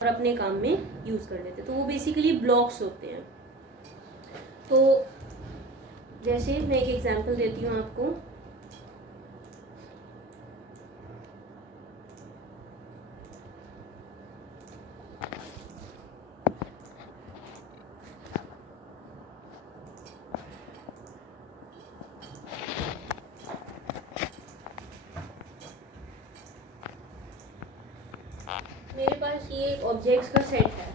और अपने काम में यूज़ कर लेते हैं। तो वो बेसिकली ब्लॉक्स होते हैं। तो जैसे मैं एक एग्जांपल देती हूँ आपको। मेरे पास ये एक ऑब्जेक्ट्स का सेट है।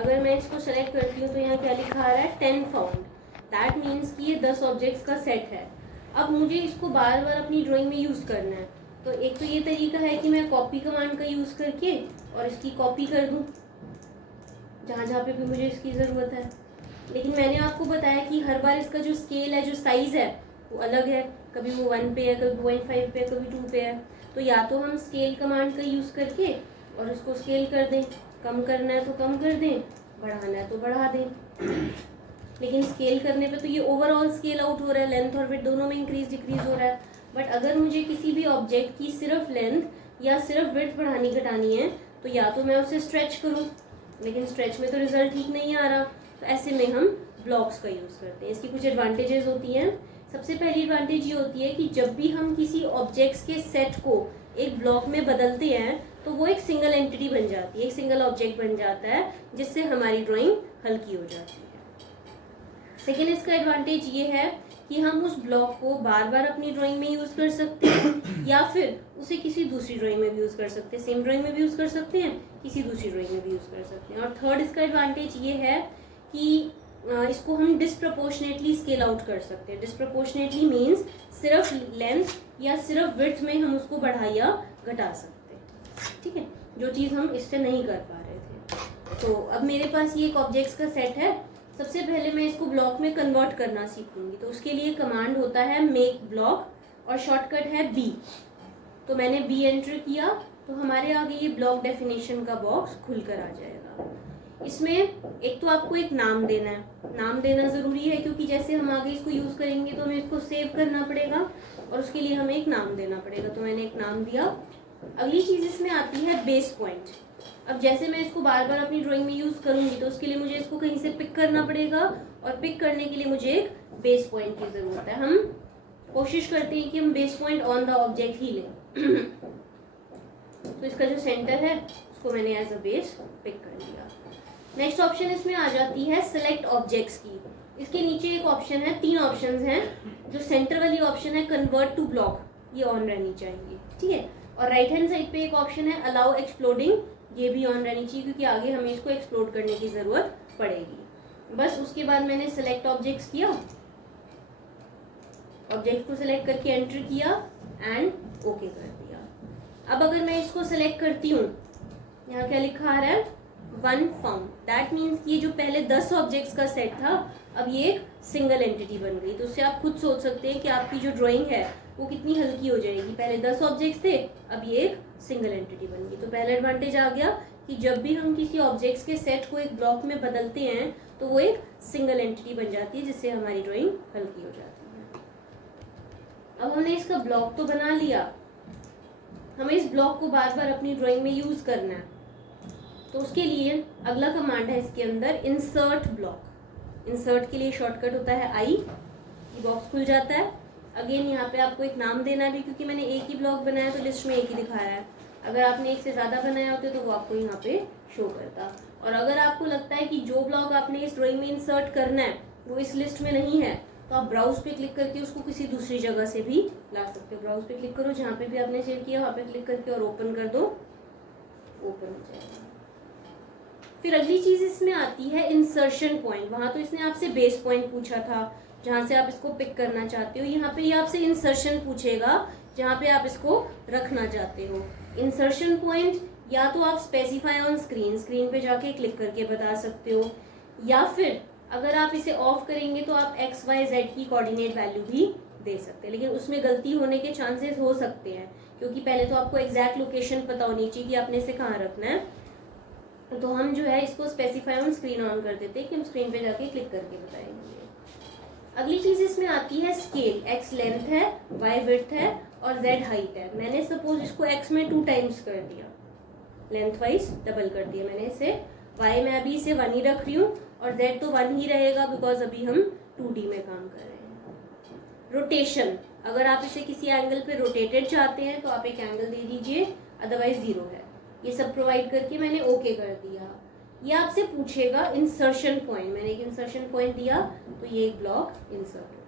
अगर मैं इसको सेलेक्ट करती हूँ तो यहाँ क्या लिखा आ रहा है 10 फाउंड। दैट मीन्स कि ये 10 ऑब्जेक्ट्स का सेट है। अब मुझे इसको बार बार अपनी ड्राइंग में यूज़ करना है। तो एक तो ये तरीका है कि मैं कॉपी कमांड का यूज़ करके और इसकी कॉपी कर दूँ जहाँ जहाँ पे भी मुझे इसकी ज़रूरत है। लेकिन मैंने आपको बताया कि हर बार इसका जो स्केल है, जो साइज़ है, वो अलग है। कभी वो 1 पे है, कभी 0.5 पे है, कभी 2 पे है। तो या तो हम स्केल कमांड का यूज़ करके और उसको स्केल कर दें, कम करना है तो कम कर दें, बढ़ाना है तो बढ़ा दें। लेकिन स्केल करने पे तो ये ओवरऑल स्केल आउट हो रहा है, लेंथ और विड्थ दोनों में इंक्रीज डिक्रीज हो रहा है। बट अगर मुझे किसी भी ऑब्जेक्ट की सिर्फ लेंथ या सिर्फ विड्थ बढ़ानी घटानी है तो या तो मैं उसे स्ट्रेच करूँ, लेकिन स्ट्रेच में तो रिजल्ट ठीक नहीं आ रहा। तो ऐसे में हम ब्लॉक्स का यूज़ करते हैं। इसकी कुछ एडवांटेजेस होती हैं। सबसे पहली एडवांटेज ये होती है कि जब भी हम किसी ऑब्जेक्ट्स के सेट को एक ब्लॉक में बदलते हैं तो वो एक सिंगल एंटिटी बन जाती है, एक सिंगल ऑब्जेक्ट बन जाता है, जिससे हमारी ड्राइंग हल्की हो जाती है। सेकेंड इसका एडवांटेज ये है कि हम उस ब्लॉक को बार बार अपनी ड्राइंग में यूज़ कर सकते हैं या फिर उसे किसी दूसरी ड्राइंग में भी यूज़ कर सकते हैं। सेम ड्राइंग में भी यूज़ कर सकते हैं, किसी दूसरी ड्राइंग में भी यूज़ कर सकते हैं। और थर्ड इसका एडवांटेज ये है कि इसको हम डिस्प्रपोर्शनेटली स्केल आउट कर सकते हैं। डिस्प्रपोर्शनेटली मीन्स सिर्फ लेंथ या सिर्फ विड्थ में हम उसको बढ़ा या घटा सकते हैं। ठीक है, जो चीज़ हम इससे नहीं कर पा रहे थे। तो अब मेरे पास ये एक ऑब्जेक्ट्स का सेट है। सबसे पहले मैं इसको ब्लॉक में कन्वर्ट करना सीखूंगी। तो उसके लिए कमांड होता है मेक ब्लॉक और शॉर्टकट है बी। तो मैंने बी एंटर किया तो हमारे आगे ये ब्लॉक डेफिनेशन का बॉक्स खुलकर आ जाएगा। इसमें एक तो आपको एक नाम देना है। नाम देना ज़रूरी है क्योंकि जैसे हम आगे इसको यूज़ करेंगे तो हमें इसको सेव करना पड़ेगा और उसके लिए हमें एक नाम देना पड़ेगा। तो मैंने एक नाम दिया। अगली चीज़ इसमें आती है बेस पॉइंट। अब जैसे मैं इसको बार बार अपनी ड्राइंग में यूज़ करूँगी तो उसके लिए मुझे इसको कहीं से पिक करना पड़ेगा और पिक करने के लिए मुझे एक बेस पॉइंट की ज़रूरत है। हम कोशिश करते हैं कि हम base point on the object ही लें। तो इसका जो सेंटर है उसको मैंने एज अ बेस पिक कर लिया। नेक्स्ट ऑप्शन इसमें आ जाती है सिलेक्ट ऑब्जेक्ट्स की। इसके नीचे एक ऑप्शन है, 3 ऑप्शंस हैं। जो सेंटर वाली ऑप्शन है कन्वर्ट टू ब्लॉक, ये ऑन रहनी चाहिए। ठीक है, और राइट हैंड साइड पे एक ऑप्शन है अलाउ एक्सप्लोडिंग, ये भी ऑन रहनी चाहिए क्योंकि आगे हमें इसको एक्सप्लोड करने की ज़रूरत पड़ेगी। बस उसके बाद मैंने सिलेक्ट ऑब्जेक्ट्स किया, ऑब्जेक्ट को सिलेक्ट करके एंटर किया एंड ओके कर दिया। अब अगर मैं इसको सिलेक्ट करती हूँ, यहाँ क्या लिखा आ रहा है 1 फाउंड। दैट मीन्स ये जो पहले 10 ऑब्जेक्ट्स का सेट था अब ये एक सिंगल एंटिटी बन गई। तो उससे आप खुद सोच सकते हैं कि आपकी जो ड्राइंग है वो कितनी हल्की हो जाएगी। पहले 10 ऑब्जेक्ट्स थे, अब ये एक सिंगल एंटिटी बन गई। तो पहला एडवांटेज आ गया कि जब भी हम किसी ऑब्जेक्ट्स के सेट को एक ब्लॉक में बदलते हैं तो वो एक सिंगल एंटिटी बन जाती है, जिससे हमारी ड्राइंग हल्की हो जाती है। अब हमने इसका ब्लॉक तो बना लिया, हमें इस ब्लॉक को बार बार अपनी ड्राइंग में यूज़ करना है। तो उसके लिए अगला कमांड है इसके अंदर इंसर्ट ब्लॉक। इंसर्ट के लिए शॉर्टकट होता है आई। ये बॉक्स खुल जाता है। अगेन यहाँ पे आपको एक नाम देना भी, क्योंकि मैंने एक ही ब्लॉक बनाया तो लिस्ट में एक ही दिखाया है। अगर आपने एक से ज़्यादा बनाया होते तो वो आपको यहाँ पे शो करता। और अगर आपको लगता है कि जो ब्लॉक आपने इस ड्राइंग में इंसर्ट करना है वो इस लिस्ट में नहीं है तो आप ब्राउज पे क्लिक करके उसको किसी दूसरी जगह से भी ला सकते हो। ब्राउज पे क्लिक करो, जहाँ पे भी आपने सेव किया वहाँ पे क्लिक करके और ओपन कर दो, ओपन हो जाएगा। फिर अगली चीज़ इसमें आती है इंसर्शन पॉइंट। वहाँ तो इसने आपसे बेस पॉइंट पूछा था जहाँ से आप इसको पिक करना चाहते हो, यहाँ पे ये आपसे इंसर्शन पूछेगा जहाँ पे आप इसको रखना चाहते हो। इंसर्शन पॉइंट या तो आप स्पेसिफाई ऑन स्क्रीन, स्क्रीन पे जाके क्लिक करके बता सकते हो, या फिर अगर आप इसे ऑफ करेंगे तो आप XYZ की कोऑर्डिनेट वैल्यू भी दे सकते हैं। लेकिन उसमें गलती होने के चांसेस हो सकते हैं क्योंकि पहले तो आपको एग्जैक्ट लोकेशन पता होनी चाहिए कि आपने इसे कहाँ रखना है। तो हम जो है इसको स्पेसिफाई ऑन स्क्रीन ऑन कर देते हैं कि हम स्क्रीन पे जाके क्लिक करके बताएंगे। अगली चीज़ इसमें आती है स्केल। X लेंथ है, Y विड्थ है और Z हाइट है। मैंने सपोज इसको X में 2 टाइम्स कर दिया लेंथ वाइज डबल कर दिया मैंने इसे। y में अभी इसे 1 ही रख रही हूँ और z तो 1 ही रहेगा बिकॉज अभी हम 2D में काम कर रहे हैं। रोटेशन, अगर आप इसे किसी एंगल पे रोटेटेड चाहते हैं तो आप एक एंगल दे दीजिए, अदरवाइज 0 है। ये सब प्रोवाइड करके मैंने ओके कर दिया। ये आपसे पूछेगा इंसर्शन पॉइंट, मैंने एक इंसर्शन पॉइंट दिया तो ये एक ब्लॉक इंसर्ट होगा,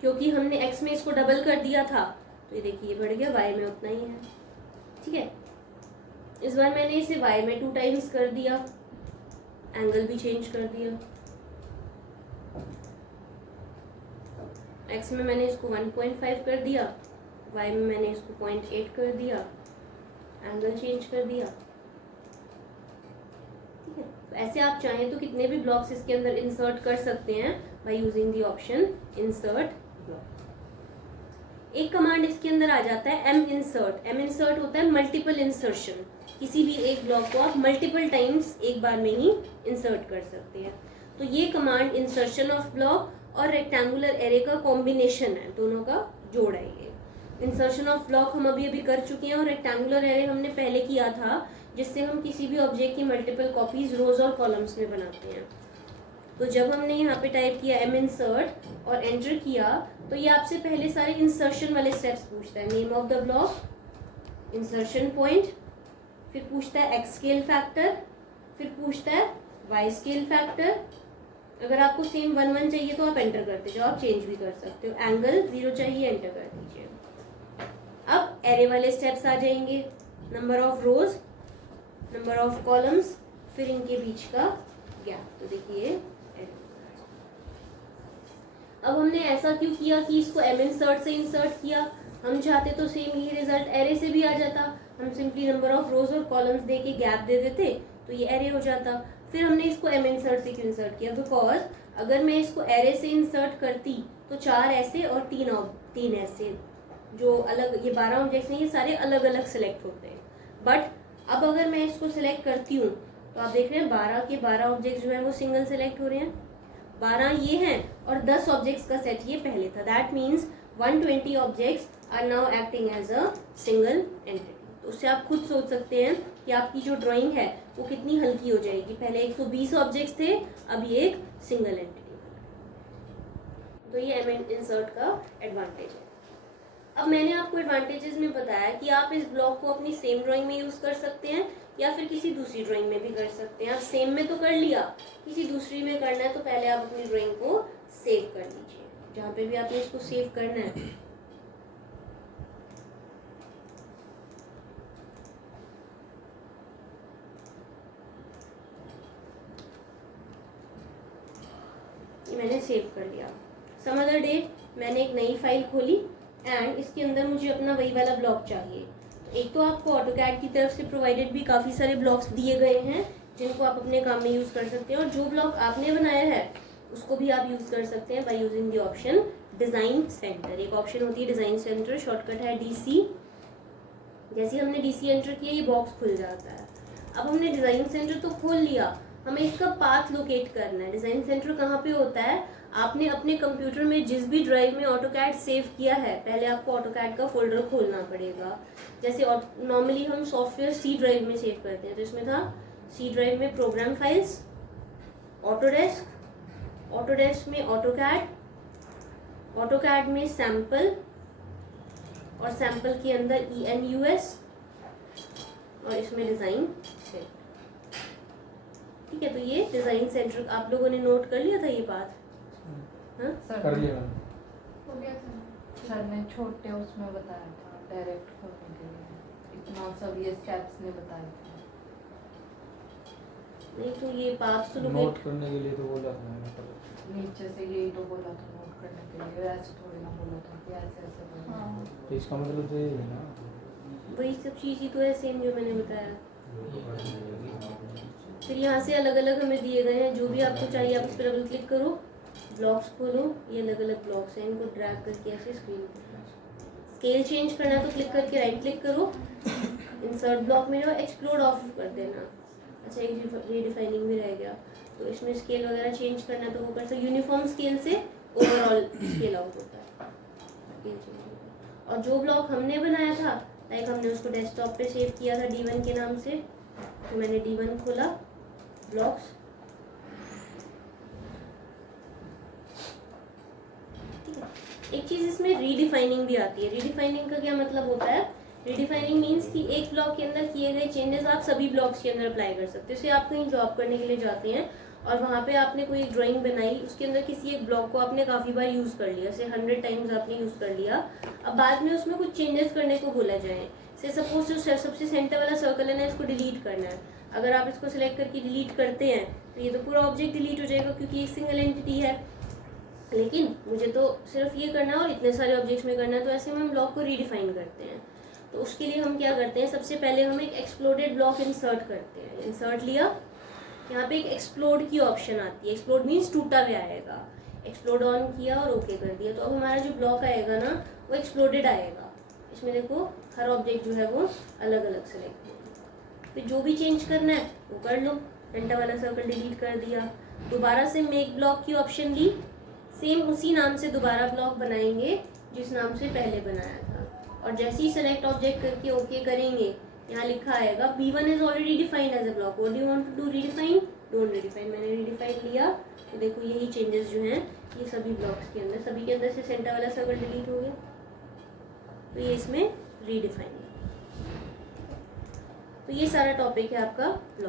क्योंकि हमने x में इसको डबल कर दिया था तो ये देखिए बढ़ गया, y में उतना ही है। ठीक है, इस बार मैंने इसे y में 2 टाइम्स कर दिया, एंगल भी चेंज कर दिया। x में मैंने इसको 1.5 कर दिया, y में मैंने इसको 0.8 कर दिया, एंगल चेंज कर दिया। ठीक है, तो ऐसे आप चाहें तो कितने भी ब्लॉक्स इसके अंदर इंसर्ट कर सकते हैं by using the option insert block. एक कमांड इसके अंदर आ जाता है एम इंसर्ट। एम इंसर्ट होता है मल्टीपल इंसर्शन, किसी भी एक ब्लॉक को आप मल्टीपल टाइम्स एक बार में ही इंसर्ट कर सकते हैं। तो ये कमांड इंसर्शन ऑफ ब्लॉक और रेक्टेंगुलर एरे का कॉम्बिनेशन है, दोनों का जोड़ है ये। इंसर्शन ऑफ ब्लॉक हम अभी कर चुके हैं और रेक्टेंगुलर एरे हमने पहले किया था, जिससे हम किसी भी ऑब्जेक्ट की मल्टीपल कॉपीज रोज और कॉलम्स में बनाते हैं। तो जब हमने यहाँ पे टाइप किया एम इंसर्ट और एंटर किया तो ये आपसे पहले सारे इंसर्शन वाले स्टेप्स पूछता है, name of the block, insertion point, फिर पूछता है एक्स स्केल फैक्टर, फिर पूछता है वाई स्केल फैक्टर। अगर आपको सेम 1 1 चाहिए तो आप एंटर करते जाओ, आप चेंज भी कर सकते हो। एंगल 0 चाहिए, एंटर कर दीजिए। अब एरे वाले स्टेप्स आ जाएंगे, number of rose, number of columns, फिर इनके बीच का गैप। तो देखिए अब हमने ऐसा क्यों किया कि इसको एम इंसर्ट से इंसर्ट किया, हम चाहते तो सेम ही रिजल्ट एरे से भी आ जाता, हम सिंपली नंबर ऑफ रोज और कॉलम्स दे के गैप दे देते तो ये एरे हो जाता। फिर हमने इसको एम इंसर्ट से क्यों इंसर्ट किया, बिकॉज अगर मैं इसको एरे से इंसर्ट करती तो 4 ऐसे और 3 ऐसे, जो अलग, ये 12 ऑब्जेक्ट्स हैं, ये सारे अलग अलग सिलेक्ट होते हैं। बट अब अगर मैं इसको सिलेक्ट करती हूँ तो आप देख रहे हैं 12 के 12 ऑब्जेक्ट्स जो है वो सिंगल सेलेक्ट हो रहे हैं। 12 ये हैं और 10 ऑब्जेक्ट्स का सेट ये पहले था, that means 120 objects are now acting as a single entity. तो उससे आप खुद सोच सकते हैं कि आपकी जो ड्राइंग है वो कितनी हल्की हो जाएगी। पहले 120 ऑब्जेक्ट्स थे, अब ये एक सिंगल एंटिटी। तो ये एम इंसर्ट का एडवांटेज है। अब मैंने आपको एडवांटेजेस में बताया कि आप इस ब्लॉक को अपनी सेम ड्राइंग में यूज़ कर सकते हैं या फिर किसी दूसरी ड्राइंग में भी कर सकते हैं। आप सेम में तो कर लिया, किसी दूसरी में करना है तो पहले आप अपनी ड्राइंग को सेव कर लीजिए, जहाँ पे भी आपने इसको सेव करना है। ये मैंने सेव कर लिया। सम अदर डे मैंने एक नई फाइल खोली एंड इसके अंदर मुझे अपना वही वाला ब्लॉक चाहिए। एक तो आपको ऑटोकैड की तरफ से प्रोवाइडेड भी काफ़ी सारे ब्लॉक्स दिए गए हैं जिनको आप अपने काम में यूज़ कर सकते हैं, और जो ब्लॉक आपने बनाया है उसको भी आप यूज़ कर सकते हैं by using the option design centre. एक ऑप्शन होती है डिज़ाइन सेंटर, शॉर्टकट है DC। जैसे हमने DC एंटर किया ये बॉक्स खुल जाता है। अब हमने डिज़ाइन सेंटर तो खोल लिया, हमें इसका पाथ लोकेट करना है। डिज़ाइन सेंटर कहाँ पे होता है, आपने अपने कंप्यूटर में जिस भी ड्राइव में ऑटोकैड सेव किया है पहले आपको ऑटोकैड का फोल्डर खोलना पड़ेगा। जैसे नॉर्मली हम सॉफ्टवेयर C ड्राइव में सेव करते हैं, तो इसमें था C ड्राइव में प्रोग्राम फाइल्स, ऑटोडेस्क, ऑटोडेस्क में ऑटोकैड, ऑटोकैड में सैम्पल, और सैम्पल के अंदर ENUS, और इसमें डिज़ाइन सेंटर। ठीक है, तो ये डिज़ाइन सेंटर आप लोगों ने नोट कर लिया था ये बात? हाँ कर लिया हो गया था सर ने छोटे उसमें बताया था डायरेक्ट खोलने के लिए, इतना सब ये स्टेप्स ने बताया था। नहीं तो ये पाथ तो नोट करने के लिए तो बोला था मैंने पर नीचे से यही तो बोला था नोट करने के लिए, ऐसे थोड़ी ना बोला था कि ऐसे ऐसे बोलना है। तो इसका मतलब तो ये है ना, वही सब चीज़ ही तो है सेम जो मैंने बताया। फिर यहाँ से अलग अलग हमें दिए गए हैं, जो भी आपको चाहिए आप इस पर डबल क्लिक करो, ब्लॉक्स खोलो, ये अलग अलग ब्लॉक्स हैं, इनको ड्रैग करके ऐसे स्क्रीन पर। स्केल चेंज करना तो क्लिक करके राइट क्लिक करो, इंसर्ट ब्लॉक में जाओ, एक्सप्लोड ऑफ कर देना। अच्छा एक रीडिफाइनिंग भी रह गया, तो इसमें स्केल वगैरह चेंज करना तो वो कर सकते। यूनिफॉर्म स्केल से ओवरऑल स्केल आउट होता है, स्केल चेंज होता है। और जो ब्लॉक हमने बनाया था, लाइक हमने उसको डेस्कटॉप पे सेव किया था D1 के नाम से, तो मैंने D1 खोला ब्लॉक्स, ठीक है। एक चीज़ इसमें रीडिफाइनिंग भी आती है। रीडिफाइनिंग का क्या मतलब होता है? रीडिफाइनिंग मीन्स कि एक ब्लॉक के अंदर किए गए चेंजेस आप सभी ब्लॉक्स के अंदर अप्लाई कर सकते हो। जैसे आप कहीं जॉब करने के लिए जाते हैं और वहाँ पे आपने कोई एक ड्राइंग बनाई, उसके अंदर किसी एक ब्लॉक को आपने काफ़ी बार यूज़ कर लिया, जैसे 100 टाइम्स आपने यूज़ कर लिया, अब बाद में उसमें कुछ चेंजेस करने को बोला जाए, से सपोज जो सबसे सेंटर वाला सर्कल है ना, इसको डिलीट करना है। अगर आप इसको सिलेक्ट करके डिलीट करते हैं तो ये तो पूरा ऑब्जेक्ट डिलीट हो जाएगा क्योंकि एक सिंगल एंटिटी है। लेकिन मुझे तो सिर्फ ये करना है और इतने सारे ऑब्जेक्ट्स में करना है, तो ऐसे में हम ब्लॉक को रीडिफाइन करते हैं। तो उसके लिए हम क्या करते हैं, सबसे पहले हम एक एक्सप्लोडेड ब्लॉक इंसर्ट करते हैं। इंसर्ट लिया, यहाँ पे एक एक्सप्लोड की ऑप्शन आती है। एक्सप्लोड मीन्स टूटा हुआ आएगा। एक्सप्लोड ऑन किया और ओके कर दिया, तो अब हमारा जो ब्लॉक आएगा ना वो एक्सप्लोडेड आएगा। इसमें देखो हर ऑब्जेक्ट जो है वो अलग अलग सेलेक्ट है। फिर जो भी चेंज करना है वो कर लो। सेंटर वाला सर्कल डिलीट कर दिया, दोबारा से मेक ब्लॉक की ऑप्शन ली, सेम उसी नाम से दोबारा ब्लॉक बनाएंगे जिस नाम से पहले बनाया था। और जैसे ही सेलेक्ट ऑब्जेक्ट करके ओके करेंगे, यहाँ लिखा आएगा B1 is already defined as a block, what do you want to do, redefine, don't redefine. मैंने रीडिफाइन लिया, तो देखो यही चेंजेस जो हैं ये सभी ब्लॉक्स के अंदर, सभी के अंदर से सेंटर वाला सर्कल डिलीट हो गया, तो ये इसमें रीडिफाइन। तो ये सारा टॉपिक है आपका ब्लॉक।